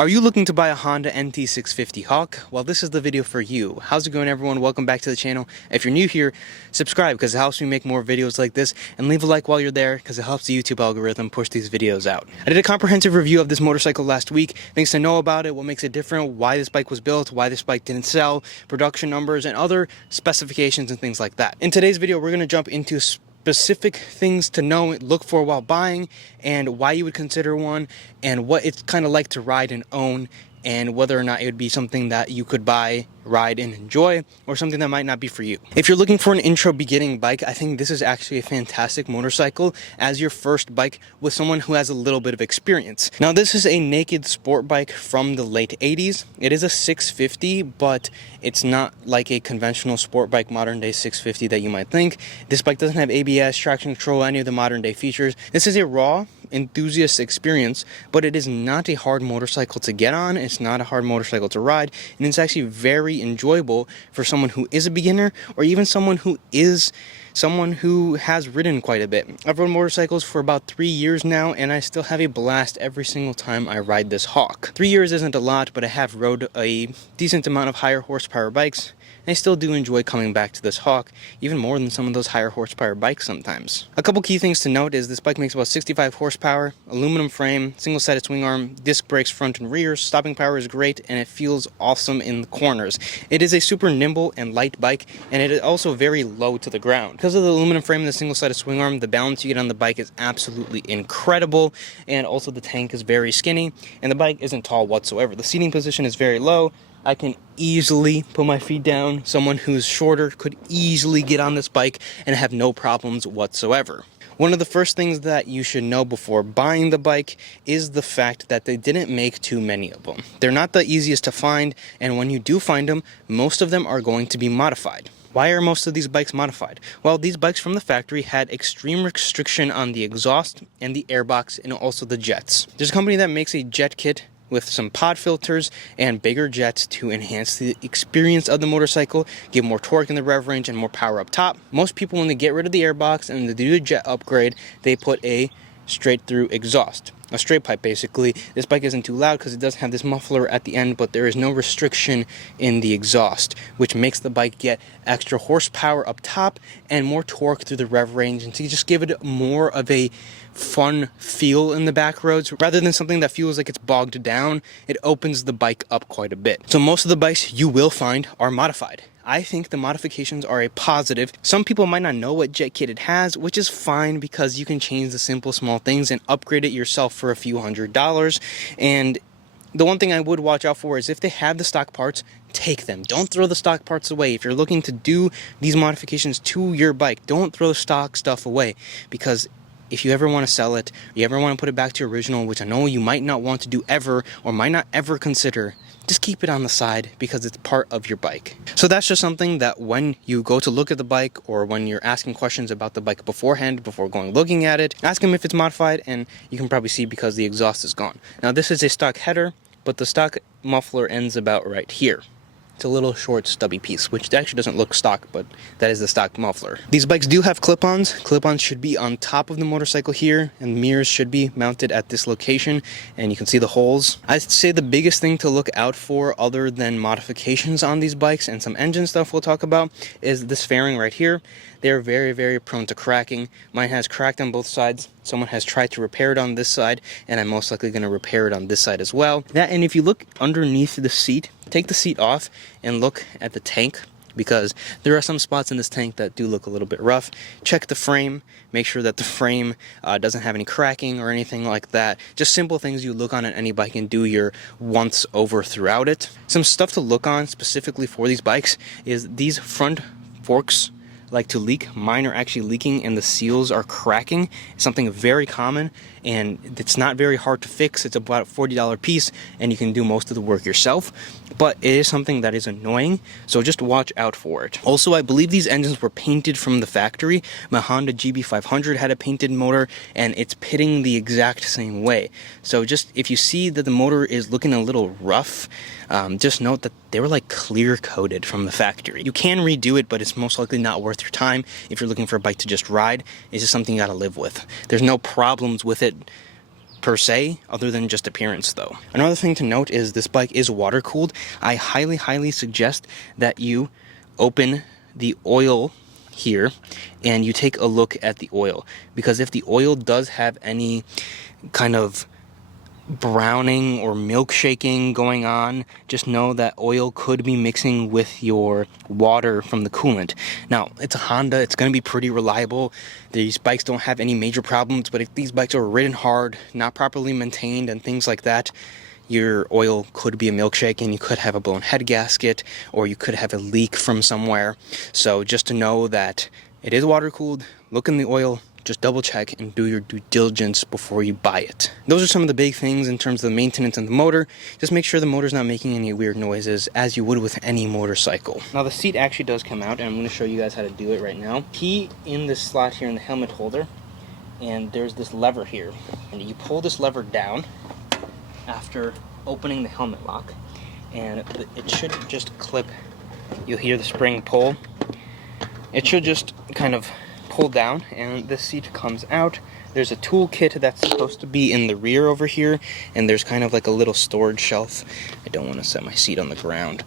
Are you looking to buy a Honda NT650 Hawk? Well, this is the video for you. How's it going, everyone? Welcome back to the channel. If you're new here, subscribe because it helps me make more videos like this, and leave a like while you're there because it helps the YouTube algorithm push these videos out. I did a comprehensive review of this motorcycle last week, things to know about it, what makes it different, why this bike was built, why this bike didn't sell, production numbers, and other specifications and things like that. In today's video, we're going to jump into specific things to know, look for while buying, and why you would consider one, and what it's kind of like to ride and own, and whether or not it would be something that you could buy, ride, and enjoy, or something that might not be for you. If you're looking for an intro beginning bike, I think this is actually a fantastic motorcycle as your first bike with someone who has a little bit of experience. Now, this is a naked sport bike from the late 80s. It is a 650, but it's not like a conventional sport bike, modern day 650 that you might think. This bike doesn't have ABS, traction control, any of the modern day features. This is a raw enthusiast experience, but it is not a hard motorcycle to get on. It's not a hard motorcycle to ride, and it's actually very enjoyable for someone who is a beginner, or even someone who has ridden quite a bit. I've rode motorcycles for about 3 years now, and I still have a blast every single time I ride this Hawk. 3 years isn't a lot, but I have rode a decent amount of higher horsepower bikes. I still do enjoy coming back to this Hawk, even more than some of those higher horsepower bikes sometimes. A couple key things to note is this bike makes about 65 horsepower, aluminum frame, single-sided swing arm, disc brakes front and rear, stopping power is great, and it feels awesome in the corners. It is a super nimble and light bike, and it is also very low to the ground. Because of the aluminum frame and the single-sided swing arm, the balance you get on the bike is absolutely incredible, and also the tank is very skinny, and the bike isn't tall whatsoever. The seating position is very low. I can easily put my feet down. Someone who's shorter could easily get on this bike and have no problems whatsoever. One of the first things that you should know before buying the bike is the fact that they didn't make too many of them. They're not the easiest to find, and when you do find them, most of them are going to be modified. Why are most of these bikes modified? Well, these bikes from the factory had extreme restriction on the exhaust and the airbox and also the jets. There's a company that makes a jet kit with some pod filters and bigger jets to enhance the experience of the motorcycle, give more torque in the rev range and more power up top. Most people, when they get rid of the airbox and they do the jet upgrade, they put a straight through exhaust, a straight pipe basically. This bike isn't too loud because it does have this muffler at the end, but there is no restriction in the exhaust, which makes the bike get extra horsepower up top and more torque through the rev range, and to just give it more of a fun feel in the back roads. Rather than something that feels like it's bogged down, it opens the bike up quite a bit. So most of the bikes you will find are modified. I think the modifications are a positive. Some people might not know what jet kit it has, which is fine because you can change the simple small things and upgrade it yourself for a few $100s. And the one thing I would watch out for is if they have the stock parts, take them. Don't throw the stock parts away. If you're looking to do these modifications to your bike, don't throw stock stuff away, because if you ever want to sell it, or you ever want to put it back to your original, which I know you might not want to do ever, or might not ever consider, just keep it on the side because it's part of your bike. So that's just something that when you go to look at the bike, or when you're asking questions about the bike beforehand, before going looking at it, ask them if it's modified, and you can probably see because the exhaust is gone. Now, this is a stock header, but the stock muffler ends about right here. It's a little short stubby piece, which actually doesn't look stock, but that is the stock muffler. These bikes do have clip-ons. Clip-ons should be on top of the motorcycle here, and mirrors should be mounted at this location, and you can see the holes. I'd say the biggest thing to look out for, other than modifications on these bikes and some engine stuff we'll talk about, is this fairing right here. They're very, very prone to cracking. Mine has cracked on both sides. Someone has tried to repair it on this side, and I'm most likely going to repair it on this side as well. That, and if you look underneath the seat, take the seat off and look at the tank, because there are some spots in this tank that do look a little bit rough. Check the frame, make sure that the frame doesn't have any cracking or anything like that. Just simple things you look on any bike and do your once over throughout it. Some stuff to look on specifically for these bikes is these front forks like to leak. Mine are actually leaking and the seals are cracking. It's something very common, and it's not very hard to fix. It's about a $40 piece, and you can do most of the work yourself, but it is something that is annoying, so just watch out for it. Also, I believe these engines were painted from the factory. My Honda GB500 had a painted motor, and it's pitting the exact same way. So just, if you see that the motor is looking a little rough, just note that they were like clear coated from the factory. You can redo it, but it's most likely not worth your time if you're looking for a bike to just ride. It's just something you gotta live with. There's no problems with it per se, other than just appearance though. Another thing to note is this bike is water cooled. I highly suggest that you open the oil here and you take a look at the oil, because if the oil does have any kind of browning or milkshaking going on, just know that oil could be mixing with your water from the coolant. Now, it's a Honda, it's going to be pretty reliable. These bikes don't have any major problems, but if these bikes are ridden hard, not properly maintained, and things like that, your oil could be a milkshake and you could have a blown head gasket, or you could have a leak from somewhere. So just to know that it is water cooled, look in the oil, just double check and do your due diligence before you buy it. Those are some of the big things in terms of the maintenance on the motor. Just make sure the motor's not making any weird noises, as you would with any motorcycle. Now the seat actually does come out, and I'm going to show you guys how to do it right now. Key in this slot here in the helmet holder, and there's this lever here, and you pull this lever down after opening the helmet lock, and it should just clip. You'll hear the spring pull. It should just kind of pull down, and the seat comes out. There's a tool kit that's supposed to be in the rear over here, and there's kind of like a little storage shelf. I don't want to set my seat on the ground,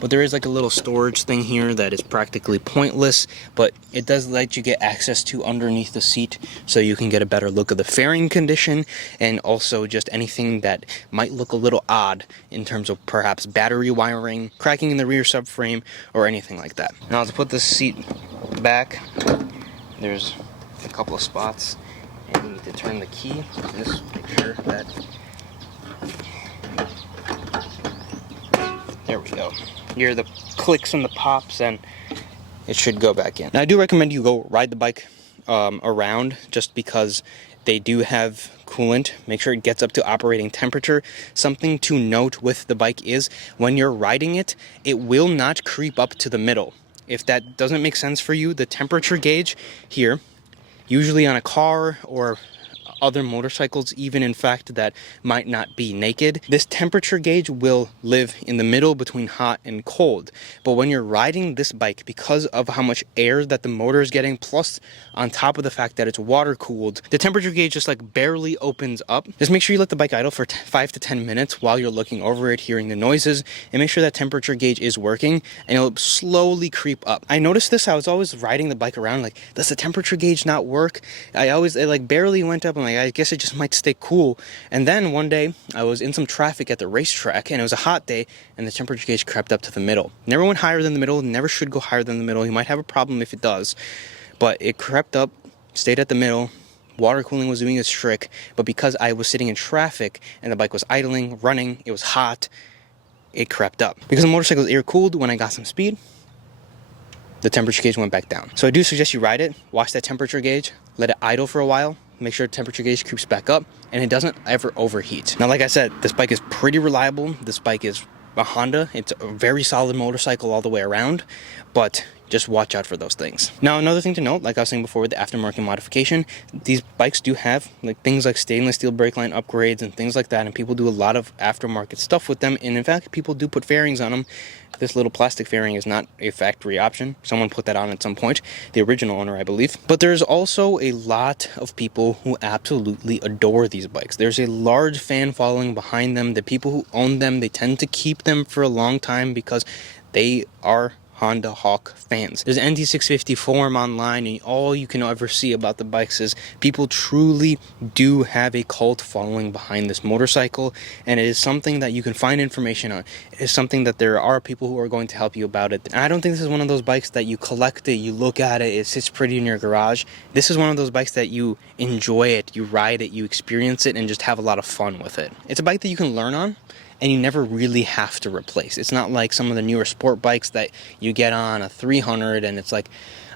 but there is like a little storage thing here that is practically pointless, but it does let you get access to underneath the seat, so you can get a better look of the fairing condition, and also just anything that might look a little odd in terms of perhaps battery wiring, cracking in the rear subframe, or anything like that. Now let's put this seat back. There's a couple of spots, and you need to turn the key. Just make sure that. There we go. You hear the clicks and the pops, and it should go back in. Now I do recommend you go ride the bike around, just because they do have coolant. Make sure it gets up to operating temperature. Something to note with the bike is when you're riding it, it will not creep up to the middle. If that doesn't make sense for you, the temperature gauge here, usually on a car or other motorcycles, even in fact that might not be naked, this temperature gauge will live in the middle between hot and cold. But when you're riding this bike, because of how much air that the motor is getting, plus on top of the fact that it's water cooled, the temperature gauge just like barely opens up. Just make sure you let the bike idle for 5 to 10 minutes while you're looking over it, hearing the noises, and make sure that temperature gauge is working, and it'll slowly creep up. I noticed this. I was always riding the bike around like, does the temperature gauge not work? It like barely went up. I'm like, I guess it just might stay cool. And then one day I was in some traffic at the racetrack, and it was a hot day, and the temperature gauge crept up to the middle. Never went higher than the middle, never should go higher than the middle. You might have a problem if it does, but it crept up, stayed at the middle. Water cooling was doing its trick, but because I was sitting in traffic and the bike was idling, running, it was hot, it crept up. Because the motorcycle is air cooled, when I got some speed, the temperature gauge went back down. So I do suggest you ride it, watch that temperature gauge, let it idle for a while, make sure the temperature gauge creeps back up, and it doesn't ever overheat. Now, like I said, this bike is pretty reliable. This bike is a Honda. It's a very solid motorcycle all the way around, but just watch out for those things. Now, another thing to note, like I was saying before with the aftermarket modification, these bikes do have like things like stainless steel brake line upgrades and things like that, and people do a lot of aftermarket stuff with them, and in fact, people do put fairings on them. This little plastic fairing is not a factory option. Someone put that on at some point, the original owner, I believe. But there's also a lot of people who absolutely adore these bikes. There's a large fan following behind them. The people who own them, they tend to keep them for a long time because they are Honda Hawk fans. There's an NT650 forum online, and all you can ever see about the bikes is people truly do have a cult following behind this motorcycle, and it is something that you can find information on. It is something that there are people who are going to help you about it. And I don't think this is one of those bikes that you collect it, you look at it, it sits pretty in your garage. This is one of those bikes that you enjoy it, you ride it, you experience it, and just have a lot of fun with it. It's a bike that you can learn on, and you never really have to replace. It's not like some of the newer sport bikes that you get on a 300 and it's like,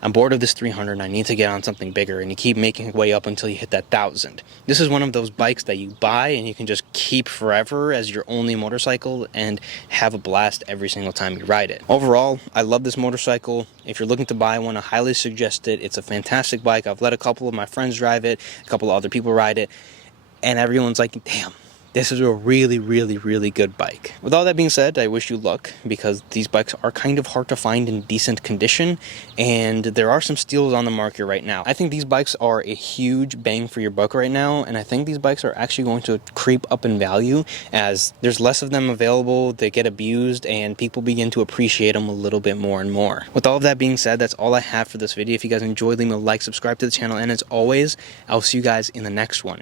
I'm bored of this 300 and I need to get on something bigger, and you keep making your way up until you hit that 1,000. This is one of those bikes that you buy and you can just keep forever as your only motorcycle and have a blast every single time you ride it. Overall, I love this motorcycle. If you're looking to buy one, I highly suggest it. It's a fantastic bike. I've let a couple of my friends drive it, a couple of other people ride it, and everyone's like, damn, this is a really, really, really good bike. With all that being said, I wish you luck, because these bikes are kind of hard to find in decent condition, and there are some steals on the market right now. I think these bikes are a huge bang for your buck right now, and I think these bikes are actually going to creep up in value as there's less of them available, they get abused, and people begin to appreciate them a little bit more and more. With all of that being said, that's all I have for this video. If you guys enjoyed, leave me a like, subscribe to the channel, and as always, I'll see you guys in the next one.